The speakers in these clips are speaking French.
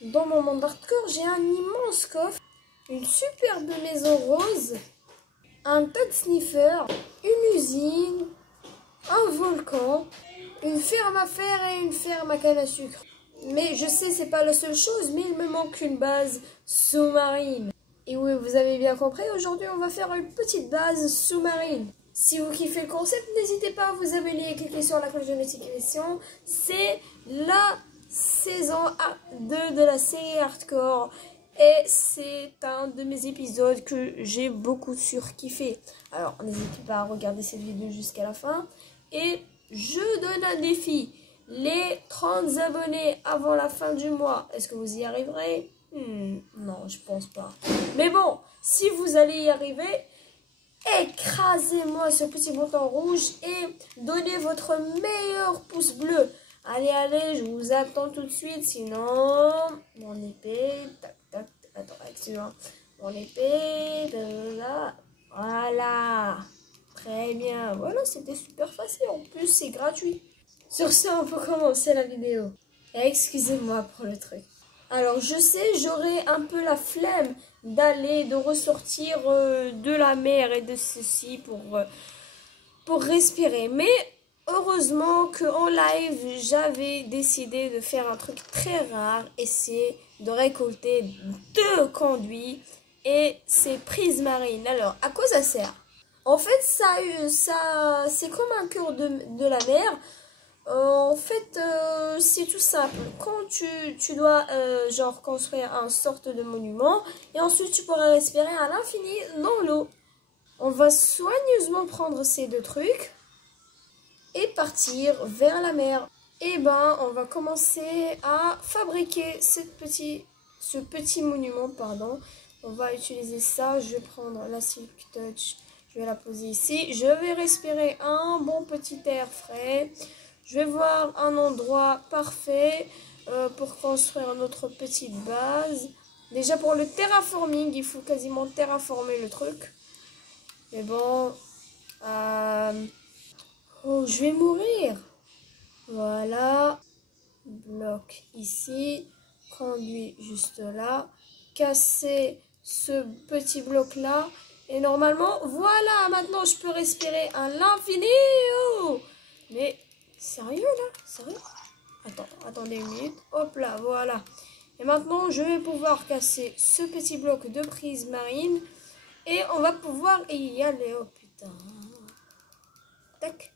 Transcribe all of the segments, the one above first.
Dans mon monde hardcore, j'ai un immense coffre, une superbe maison rose, un tas de sniffers, une usine, un volcan, une ferme à fer et une ferme à canne à sucre. Mais je sais, c'est pas la seule chose, mais il me manque une base sous-marine. Et oui, vous avez bien compris, aujourd'hui on va faire une petite base sous-marine. Si vous kiffez le concept, n'hésitez pas à vous abonner et cliquer sur la cloche de notification. C'est la saison 2 de la série Hardcore. Et c'est un de mes épisodes que j'ai beaucoup surkiffé. Alors, n'hésitez pas à regarder cette vidéo jusqu'à la fin. Et je donne un défi. Les 30 abonnés avant la fin du mois. Est-ce que vous y arriverez? Non, je pense pas. Mais bon, si vous allez y arriver, écrasez-moi ce petit bouton rouge et donnez votre meilleur pouce bleu. Allez, allez, je vous attends tout de suite. Sinon, mon épée, tac, tac, attends, excusez-moi. Mon épée, là, voilà. Très bien. Voilà, c'était super facile. En plus, c'est gratuit. Sur ce, on peut commencer la vidéo. Excusez-moi pour le truc. Alors, je sais, j'aurai un peu la flemme de ressortir de la mer et de ceci pour respirer. Mais heureusement qu'en live, j'avais décidé de faire un truc très rare et c'est de récolter 2 conduits et ces prises marines. Alors, à quoi ça sert? En fait, ça c'est comme un cœur de la mer. En fait, c'est tout simple. Quand tu dois genre construire un sorte de monument et ensuite tu pourras respirer à l'infini dans l'eau. On va soigneusement prendre ces 2 trucs et partir vers la mer. Et ben, on va commencer à fabriquer ce petit monument, pardon. On va utiliser ça. Je vais prendre la Silk Touch. Je vais la poser ici. Je vais respirer un bon petit air frais. Je vais voir un endroit parfait pour construire notre petite base. Déjà pour le terraforming, il faut quasiment terraformer le truc. Mais bon, oh, je vais mourir. Voilà, bloc ici, conduit juste là, casser ce petit bloc là. Et normalement, voilà, maintenant je peux respirer à l'infini. Oh, mais sérieux là? Sérieux? Attendez une minute. Hop là, voilà. Et maintenant, je vais pouvoir casser ce petit bloc de prise marine. Et on va pouvoir y aller. Oh putain. Tac.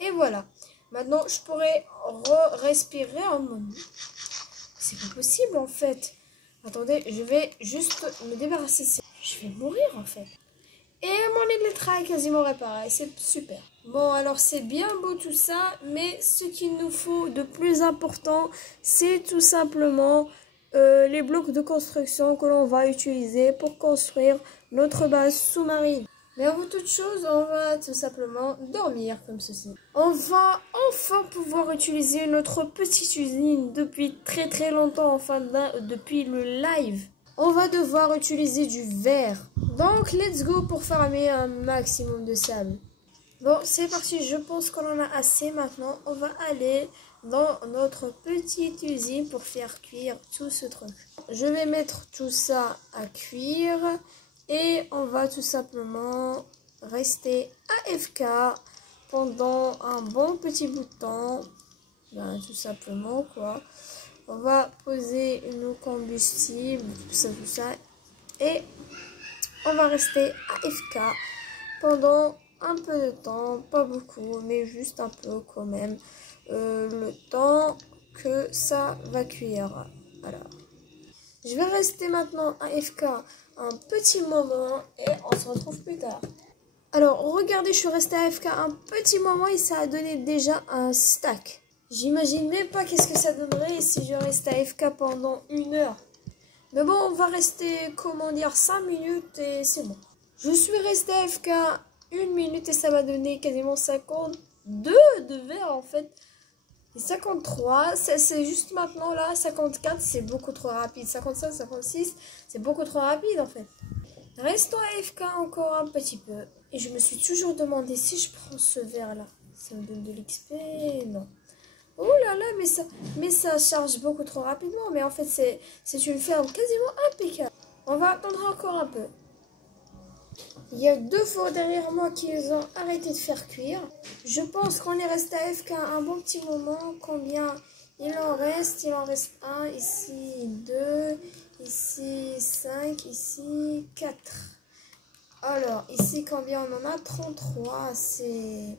Et voilà. Maintenant, je pourrais respirer un moment. C'est pas possible en fait. Attendez, je vais juste me débarrasser. Je vais mourir en fait. Et mon électra est quasiment réparé, c'est super. Bon, alors c'est bien beau tout ça, mais ce qu'il nous faut de plus important, c'est tout simplement les blocs de construction que l'on va utiliser pour construire notre base sous-marine. Mais avant toute chose, on va tout simplement dormir comme ceci. On va enfin pouvoir utiliser notre petite usine depuis très longtemps, enfin depuis le live. On va devoir utiliser du verre. Donc, let's go pour farmer un maximum de sable. Bon, c'est parti. Je pense qu'on en a assez maintenant. On va aller dans notre petite usine pour faire cuire tout ce truc. Je vais mettre tout ça à cuire. Et on va tout simplement rester AFK pendant un bon petit bout de temps. Ben, tout simplement, quoi. On va poser nos combustibles, tout ça. Et on va rester AFK pendant un peu de temps. Pas beaucoup, mais juste un peu quand même. Le temps que ça va cuire. Alors, je vais rester maintenant AFK un petit moment et on se retrouve plus tard. Alors, regardez, je suis restée AFK un petit moment et ça a donné déjà un stack. J'imagine même pas qu'est-ce que ça donnerait si je reste AFK pendant 1 heure. Mais bon, on va rester, comment dire, 5 minutes et c'est bon. Je suis restée AFK 1 minute et ça m'a donné quasiment 52 de verre en fait. Et 53, c'est juste maintenant là, 54 c'est beaucoup trop rapide. 55, 56, c'est beaucoup trop rapide en fait. Restons AFK encore un petit peu. Et je me suis toujours demandé si je prends ce verre là, ça me donne de l'XP, non. Oh là là, mais ça charge beaucoup trop rapidement. Mais en fait, c'est une ferme quasiment impeccable. On va attendre encore un peu. Il y a 2 fours derrière moi qui ont arrêté de faire cuire. Je pense qu'on est resté à FK un bon petit moment. Combien il en reste? Il en reste 1, ici 2, ici 5, ici 4. Alors, ici combien on en a? 33. C'est,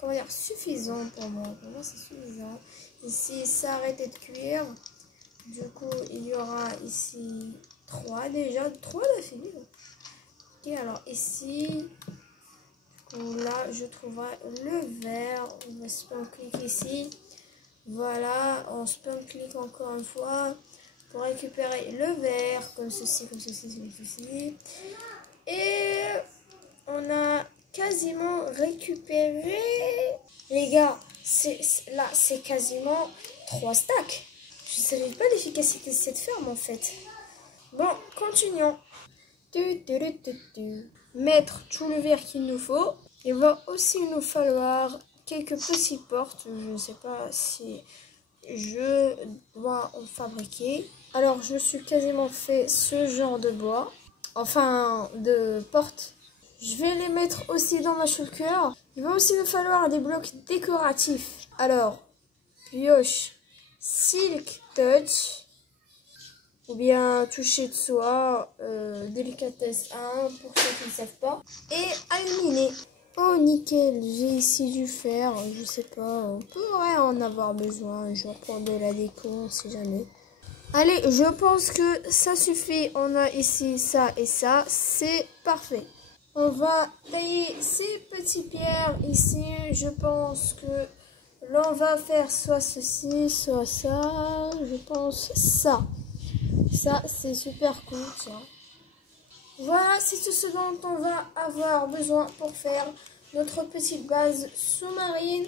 comment dire, suffisant pour moi. Pour moi, c'est suffisant. Ici, ça a arrêté de cuire. Du coup, il y aura ici 3 déjà. 3 d'affilée. Ok, alors ici, là, je trouverai le vert. On va spam-click ici. Voilà, on spam-click encore une fois pour récupérer le vert, comme ceci, comme ceci, comme ceci. Et on a quasiment récupéré. Les gars, là, c'est quasiment 3 stacks. Je ne savais pas l'efficacité de cette ferme en fait. Bon, continuons. Mettre tout le verre qu'il nous faut. Il va aussi nous falloir quelques petits portes. Je ne sais pas si je dois en fabriquer. Alors, je me suis quasiment fait ce genre de bois. Enfin, de portes. Je vais les mettre aussi dans ma shulker. Il va aussi nous falloir des blocs décoratifs. Alors, pioche, silk touch. Ou bien toucher de soie, délicatesse 1 pour ceux qui ne savent pas. Et aluminer. Oh nickel, j'ai ici du fer, je sais pas, on pourrait en avoir besoin. Je vais prendre de la déco, on sait jamais. Allez, je pense que ça suffit. On a ici ça et ça, c'est parfait. On va tailler ces petites pierres ici. Je pense que l'on va faire soit ceci, soit ça. Je pense ça. Ça, c'est super cool, ça. Voilà, c'est tout ce dont on va avoir besoin pour faire notre petite base sous-marine.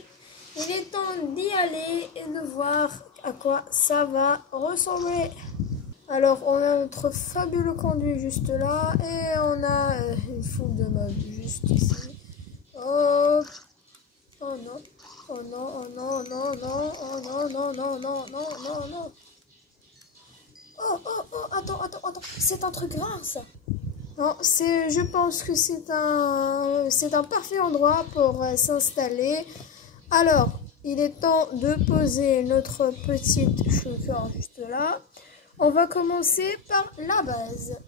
Il est temps d'y aller et de voir à quoi ça va ressembler. Alors, on a notre fabuleux conduit juste là et on a une foule de meubles juste ici. Oh, oh non, oh non, oh non, non, non, oh non, non, non, non, non, non, non. Oh, oh, oh, attends, c'est un truc rare, ça. Non, je pense que c'est un parfait endroit pour s'installer. Alors, il est temps de poser notre petite shulker juste là. On va commencer par la base.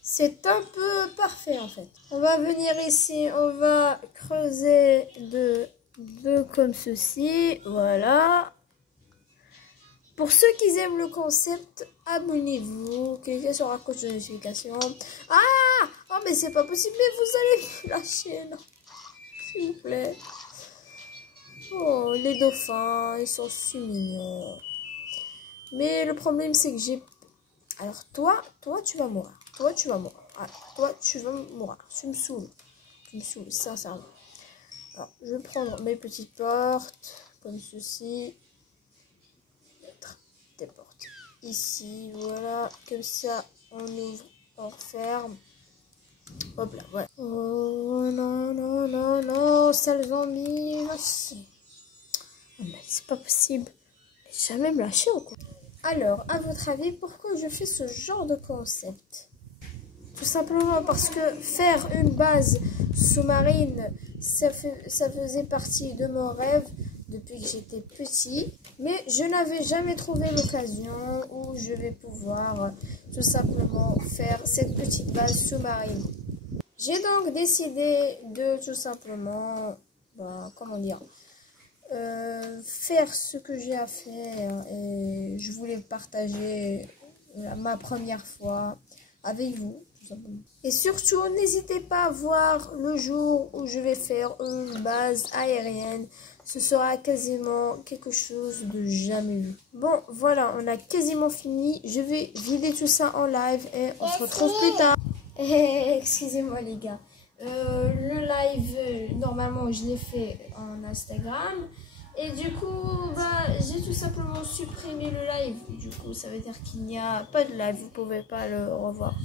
C'est un peu parfait, en fait. On va venir ici, on va creuser deux comme ceci, voilà. Pour ceux qui aiment le concept, abonnez-vous, cliquez sur la cloche de notification. Ah! Oh, mais c'est pas possible, mais vous allez me lâcher, là. S'il vous plaît. Oh, les dauphins, ils sont si mignons. Mais le problème, c'est que j'ai... Alors, toi, tu vas mourir. Toi, tu vas mourir. Ah, toi, tu vas mourir. Tu me saoules. Tu me saoules, sincèrement. Alors, je vais prendre mes petites portes, comme ceci. Des portes ici, voilà, comme ça on ouvre, on referme, hop là, voilà. Oh non, non, non, non, sale zombie, merci. Oh, mais c'est pas possible, jamais me lâcher ou quoi? Alors, à votre avis, pourquoi je fais ce genre de concept? Tout simplement parce que faire une base sous-marine, ça faisait partie de mon rêve depuis que j'étais petit. Mais je n'avais jamais trouvé l'occasion où je vais pouvoir tout simplement faire cette petite base sous-marine. J'ai donc décidé de tout simplement, comment dire, faire ce que j'ai à faire. Et je voulais partager ma première fois avec vous. Et surtout, n'hésitez pas à voir le jour où je vais faire une base aérienne. Ce sera quasiment quelque chose de jamais vu. Bon, voilà, on a quasiment fini. Je vais vider tout ça en live et on se retrouve plus tard. Excusez-moi les gars. Le live, normalement, je l'ai fait en Instagram. Et du coup, j'ai tout simplement supprimé le live. Du coup, ça veut dire qu'il n'y a pas de live. Vous ne pouvez pas le revoir.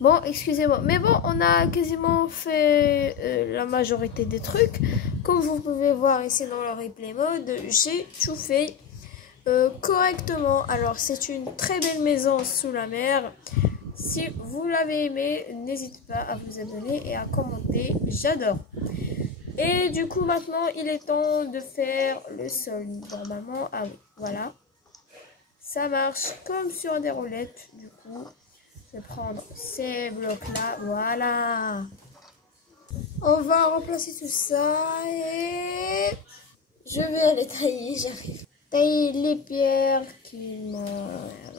Bon, excusez-moi. Mais bon, on a quasiment fait la majorité des trucs. Comme vous pouvez voir ici dans le replay mode, j'ai tout fait correctement. Alors c'est une très belle maison sous la mer. Si vous l'avez aimé, n'hésitez pas à vous abonner et à commenter. J'adore. Et du coup maintenant il est temps de faire le sol. Normalement, ah oui, voilà. Ça marche comme sur des roulettes. Du coup, je vais prendre ces blocs là. Voilà. On va remplacer tout ça et je vais aller tailler, j'arrive. Tailler les pierres qui me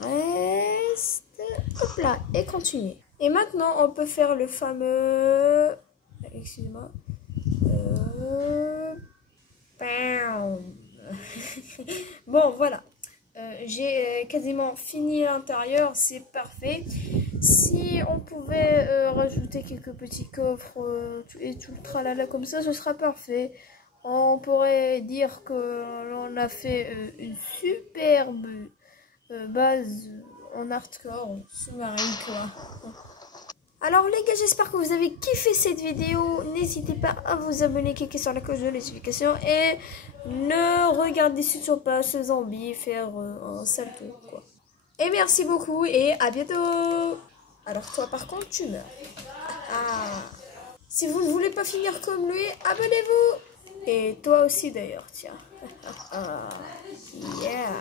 restent. Hop là, et continuer. Et maintenant, on peut faire le fameux... Excusez-moi. Bon, voilà. J'ai quasiment fini l'intérieur, c'est parfait. Si on pouvait rajouter quelques petits coffres et tout le tralala comme ça, ce sera parfait. On pourrait dire que l'on a fait une superbe base en hardcore sous-marine quoi. Alors les gars, j'espère que vous avez kiffé cette vidéo. N'hésitez pas à vous abonner, cliquer sur la cloche de notification et ne regardez surtout pas ce zombie faire un salto quoi. Et merci beaucoup et à bientôt. Alors toi par contre tu meurs. Ah. Si vous ne voulez pas finir comme lui, abonnez-vous. Et toi aussi d'ailleurs, tiens. Yeah.